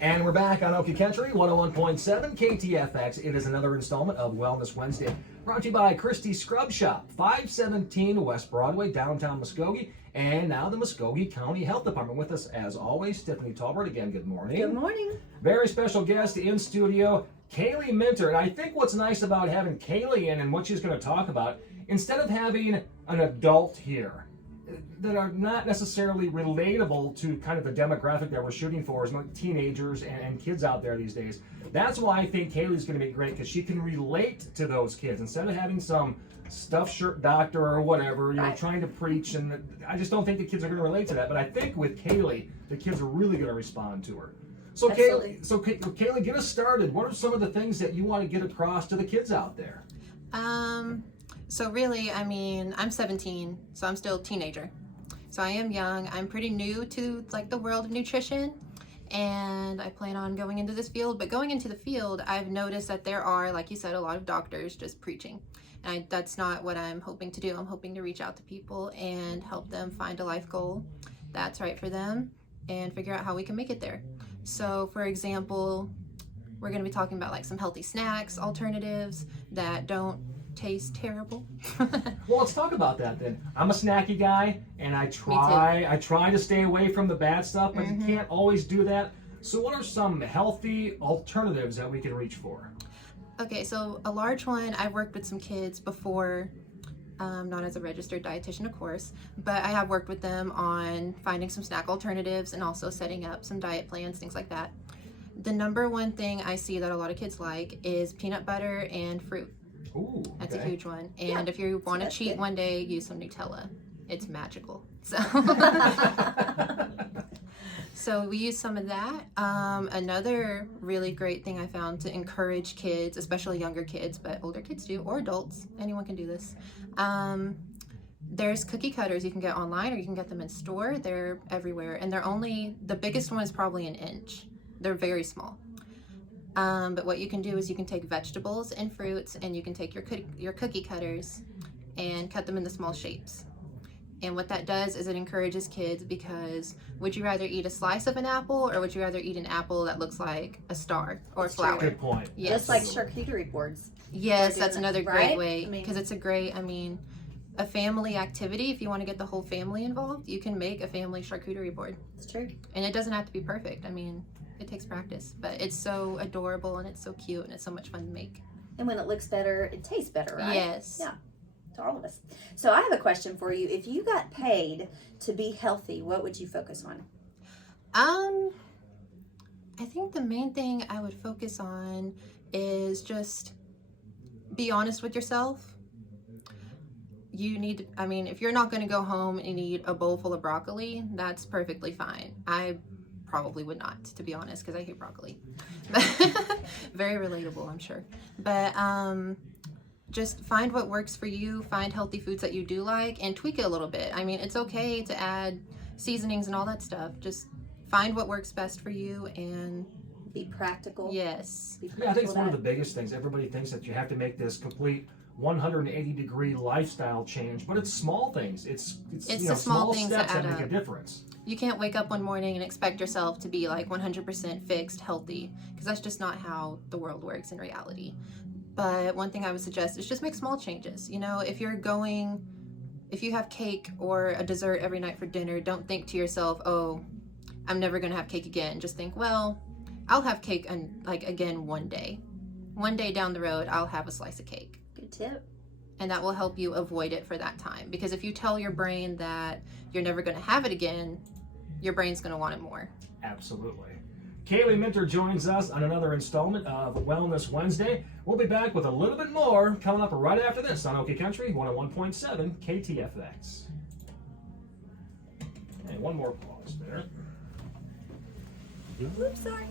And we're back on Okie Country, 101.7 KTFX. It is another installment of Wellness Wednesday, brought to you by Christie's Scrub Shop, 517 West Broadway, downtown Muskogee, and now the Muskogee County Health Department. With us, as always, Tiffany Talbert. Again, good morning. Good morning. Very special guest in studio, Kaylie Minter. And I think what's nice about having Kaylie in and what she's going to talk about, instead of having an adult here, that are not necessarily relatable to kind of the demographic that we're shooting for, is like teenagers and kids out there these days. That's why I think Kaylie's going to be great, because she can relate to those kids instead of having some stuffed shirt doctor or whatever, you know, trying to preach. And I just don't think the kids are going to relate to that. But I think with Kaylie, the kids are really going to respond to her. So Kaylie, get us started. What are some of the things that you want to get across to the kids out there? So really, I mean, I'm 17, so I'm still a teenager. So I am young. I'm pretty new to like the world of nutrition, and I plan on going into this field. But going into the field, I've noticed that there are, like you said, a lot of doctors just preaching. And that's not what I'm hoping to do. I'm hoping to reach out to people and help them find a life goal that's right for them and figure out how we can make it there. So for example, we're going to be talking about like some healthy snacks, alternatives that don't taste terrible. Well, let's talk about that then. I'm a snacky guy, and I try to stay away from the bad stuff, but you can't always do that. So what are some healthy alternatives that we can reach for? Okay, so a large one, I've worked with some kids before, not as a registered dietitian, of course, but I have worked with them on finding some snack alternatives and also setting up some diet plans, things like that. The number one thing I see that a lot of kids like is peanut butter and fruit. Ooh, that's a huge one. And if you want to cheat one day, use some Nutella. It's magical. So, so we use some of that. Another really great thing I found to encourage kids, especially younger kids, but older kids too, or adults, anyone can do this. There's cookie cutters you can get online, or you can get them in store. They're everywhere, and the biggest one is probably an inch. They're very small. But what you can do is you can take vegetables and fruits, and you can take your cookie cutters and cut them into small shapes. And what that does is it encourages kids, because would you rather eat a slice of an apple, or would you rather eat an apple that looks like a star or a flower? Good point. Yes. Just like charcuterie boards. Yes, that's another great way, I mean, because it's a family activity. If you want to get the whole family involved, you can make a family charcuterie board. It's true. And it doesn't have to be perfect. I mean, it takes practice, but it's so adorable and it's so cute and it's so much fun to make. And when it looks better, it tastes better, right? Yes. Yeah, to all of us. So I have a question for you. If you got paid to be healthy, what would you focus on? I think the main thing I would focus on is just be honest with yourself. You need, if you're not going to go home and eat a bowl full of broccoli, that's perfectly fine. I probably would not, to be honest, because I hate broccoli. Very relatable, I'm sure. But just find what works for you, find healthy foods that you do like, and tweak it a little bit. It's okay to add seasonings and all that stuff. Just find what works best for you and be practical. Yes. Yeah, I think it's one of the biggest things. Everybody thinks that you have to make this complete 180-degree lifestyle change, but it's small things. It's the small things steps that add make up. a difference. You can't wake up one morning and expect yourself to be like 100% fixed, healthy, because that's just not how the world works in reality. But one thing I would suggest is just make small changes. If you have cake or a dessert every night for dinner, don't think to yourself, oh, I'm never going to have cake again. Just think, well, I'll have cake again one day. One day down the road, I'll have a slice of cake. Good tip. And that will help you avoid it for that time. Because if you tell your brain that you're never going to have it again, your brain's going to want it more. Absolutely. Kaylie Minter joins us on another installment of Wellness Wednesday. We'll be back with a little bit more coming up right after this on Okie Country, 101.7 KTFX. Hey, one more pause there. Oops, sorry.